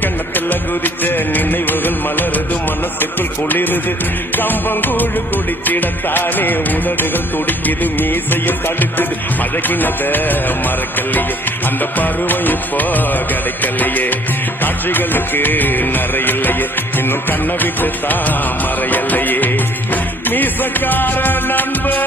கண்ணத்துல குதிச்ச நினைவுகள் மலருது மனசுக்குள் குளிருது கம்பங்கூழு குடிச்சிடத்தானே உதடுகள் துடிக்குது மீசையும் தடுக்குது பழகினத மறக்கலையே அந்த பருவம் இப்போ கிடைக்கலையே காட்சிகளுக்கு நிறையில்லையே இன்னும் கண்ணை விட்டு தான் மறையலையே மீசக்கார நண்பா